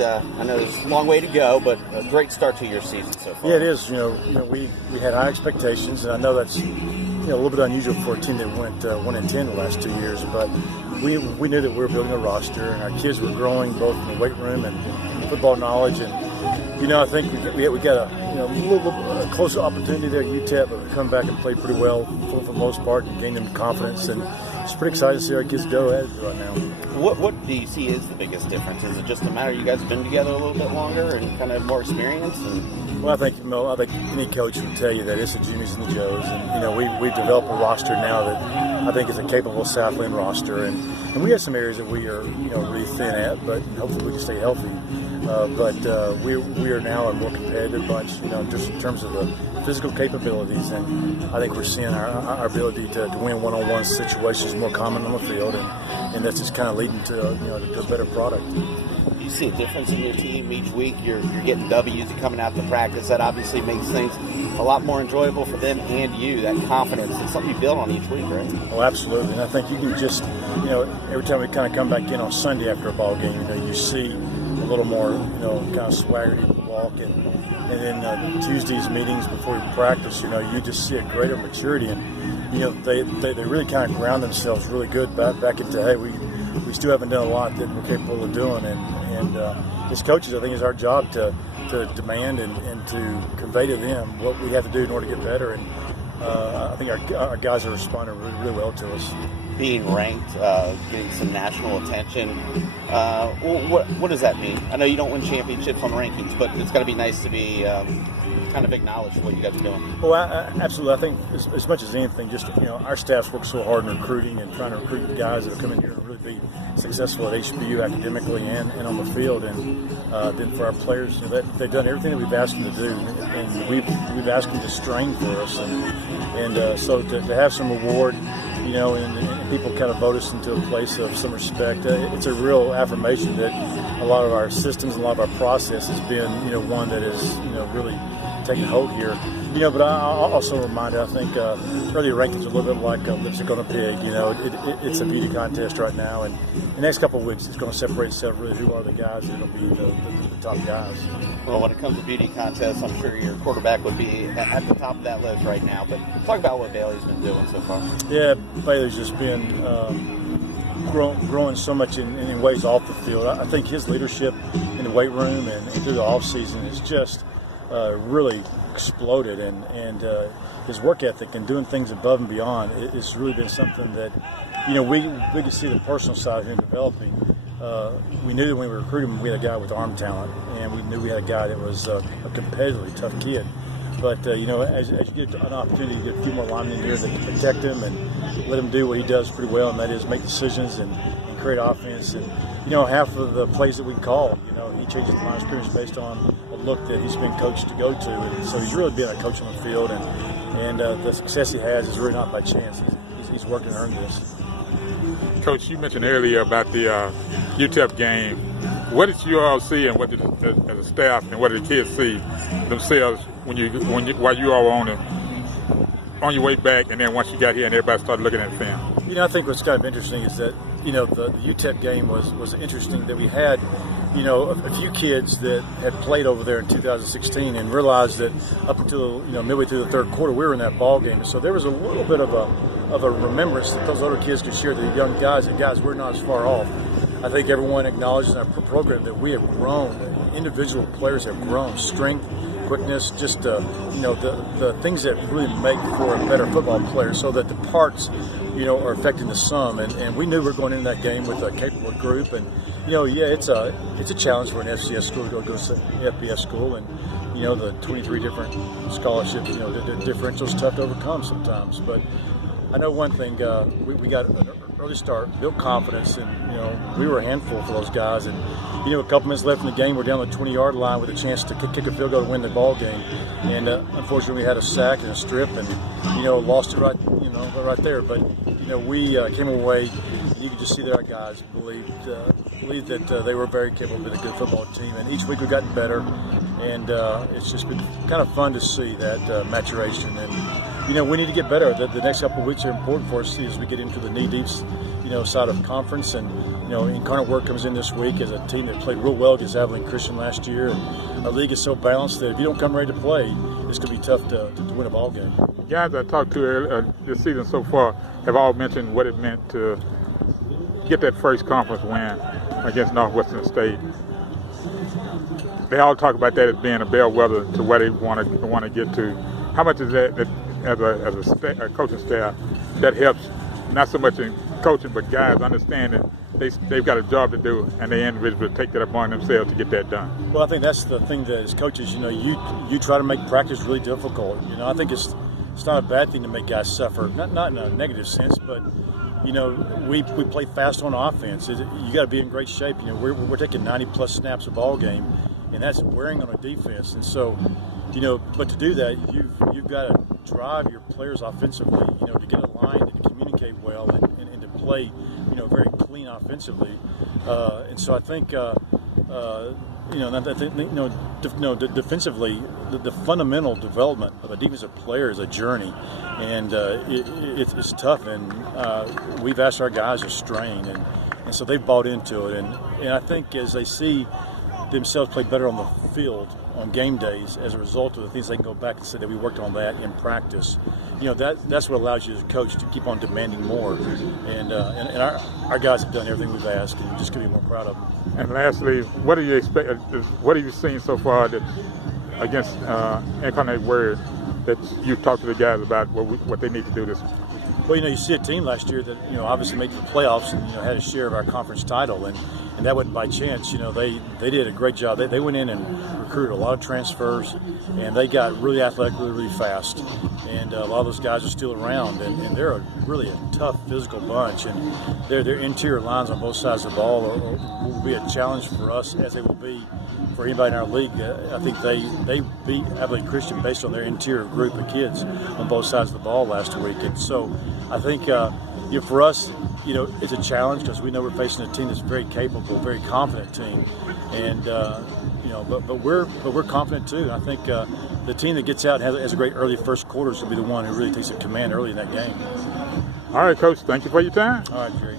I know there's a long way to go, but a great start to your season so far. Yeah, it is. We had high expectations, and I know that's a little bit unusual for a team that went 1-10 the last 2 years. But we knew that we were building a roster, and our kids were growing both in the weight room and football knowledge. And I think we got a closer opportunity there at UTEP, but we come back and play pretty well for the most part and gain them confidence. And it's pretty excited to see our kids go ahead right now. What do you see is the biggest difference? Is it just a matter you guys have been together a little bit longer and kind of more experience? Well, I think any coach would tell you that it's the Jimmys and the Joes, and we've developed a roster now that I think is a capable Southland roster, and we have some areas that we are really thin at, but hopefully we can stay healthy. But we are now a more competitive bunch, just in terms of the physical capabilities, and I think we're seeing our ability to win one-on-one situations more common on the field, and that's just kind of leading to a better product. You see a difference in your team each week. You're getting W's coming out to practice. That obviously makes things a lot more enjoyable for them and you. That confidence is something you build on each week, right? Oh, absolutely. And I think you can just, every time we kind of come back in on Sunday after a ball game, you see a little more, kind of swagger to the walk, and then Tuesday's meetings before we practice, you just see a greater maturity, and they really kind of ground themselves really good back into, hey, we still haven't done a lot that we're capable of doing, and as coaches, I think it's our job to demand and to convey to them what we have to do in order to get better, and I think our guys are responding really, really well to us. Being ranked, getting some national attention, what does that mean? I know you don't win championships on rankings, but it's got to be nice to be kind of acknowledged for what you guys are doing. Well, absolutely. I think as much as anything, just our staff's worked so hard in recruiting and trying to recruit guys that are coming here and really be successful at HBU academically and on the field, and then for our players, they've done everything that we've asked them to do, and we've asked them to strain for us, and so to have some reward, and people kind of vote us into a place of some respect. It's a real affirmation that a lot of our systems and a lot of our process has been, one that is, really taking hold here. But I also reminded, I think earlier rankings are a little bit like lipstick on a pig. It's a beauty contest right now, and the next couple of weeks it's going to separate itself really who are the guys that will be the top guys. Well, when it comes to beauty contests, I'm sure your quarterback would be at the top of that list right now. But talk about what Bailey's been doing so far. Yeah, Bailey's just been growing so much in ways off the field. I think his leadership in the weight room and through the off season is just really exploded, and his work ethic and doing things above and beyond it's really been something that we could see the personal side of him developing. We knew that when we recruited him, we had a guy with arm talent, and we knew we had a guy that was a competitively tough kid. But as you get an opportunity to get a few more linemen in here that can protect him and let him do what he does pretty well, and that is make decisions and create offense. And half of the plays that we call, he changes the line of scrimmage based on a look that he's been coached to go to, and so he's really been a coach on the field, and the success he has is really not by chance. He's worked and earned this. Coach, you mentioned earlier about the UTEP game. What did you all see, and what did as a staff, and what did the kids see themselves while you all were on your way back, and then once you got here and everybody started looking at the film? I think what's kind of interesting is that the UTEP game was interesting, that we had a few kids that had played over there in 2016 and realized that up until midway through the third quarter we were in that ball game, so there was a little bit of a remembrance that those older kids could share to the young guys, that guys, we're not as far off. I think everyone acknowledges in our program that we have grown, individual players have grown, strength, quickness, just the things that really make for a better football player, so that the parts are affecting the sum, and we knew we were going into that game with a capable group, and it's a challenge for an FCS school to go to an FBS school, and the 23 different scholarships, the differential's tough to overcome sometimes, but I know one thing, we got an early start, built confidence, and we were a handful for those guys, and a couple minutes left in the game, we're down the 20-yard line with a chance to kick a field goal to win the ball game, and unfortunately we had a sack and a strip, and lost it right there. But we came away, and you could just see that our guys believed that they were very capable of being a good football team, and each week we've gotten better, and it's just been kind of fun to see that maturation, and we need to get better. The next couple of weeks are important for us as we get into the knee deeps, side of conference. And Incarnate Word comes in this week as a team that played real well against Abilene Christian last year. And our league is so balanced that if you don't come ready to play, it's going to be tough to win a ball game. Guys I talked to this season so far have all mentioned what it meant to get that first conference win against Northwestern State. They all talk about that as being a bellwether to where they want to get to. How much is that as a coaching staff that helps not so much in coaching, but guys understanding they've got a job to do and they individually take that upon themselves to get that done? Well, I think that's the thing that as coaches, you try to make practice really difficult. I think it's not a bad thing to make guys suffer, not in a negative sense, but we play fast on offense. You got to be in great shape. We're taking 90+ snaps a ball game, and that's wearing on a defense. And so, but to do that, you've got to drive your players offensively. To get aligned and to communicate well and to play, very clean offensively. And so I think, defensively, the fundamental development of a defensive player is a journey, and it's tough. And we've asked our guys to strain, and so they've bought into it. And I think as they see themselves play better on the field on game days as a result of the things, they can go back and say that we worked on that in practice. That's what allows you as a coach to keep on demanding more. And our guys have done everything we've asked, and we just couldn't be more proud of them. And lastly, what do you expect? What have you seen so far that against Incarnate Word that you've talked to the guys about what they need to do this week? Well, you see a team last year that obviously made the playoffs and had a share of our conference title, and that wasn't by chance. They did a great job. They went in and recruited a lot of transfers, and they got really athletic, really fast. And a lot of those guys are still around, and they're really a tough physical bunch. And their interior lines on both sides of the ball will be a challenge for us, as they will be for anybody in our league. I think they beat Abilene Christian based on their interior group of kids on both sides of the ball last week. And so I think for us, it's a challenge because we know we're facing a team that's very capable, very confident team, and but we're confident too. I think the team that gets out and has a great early first quarters will be the one who really takes a command early in that game. All right, Coach. Thank you for your time. All right, Jerry.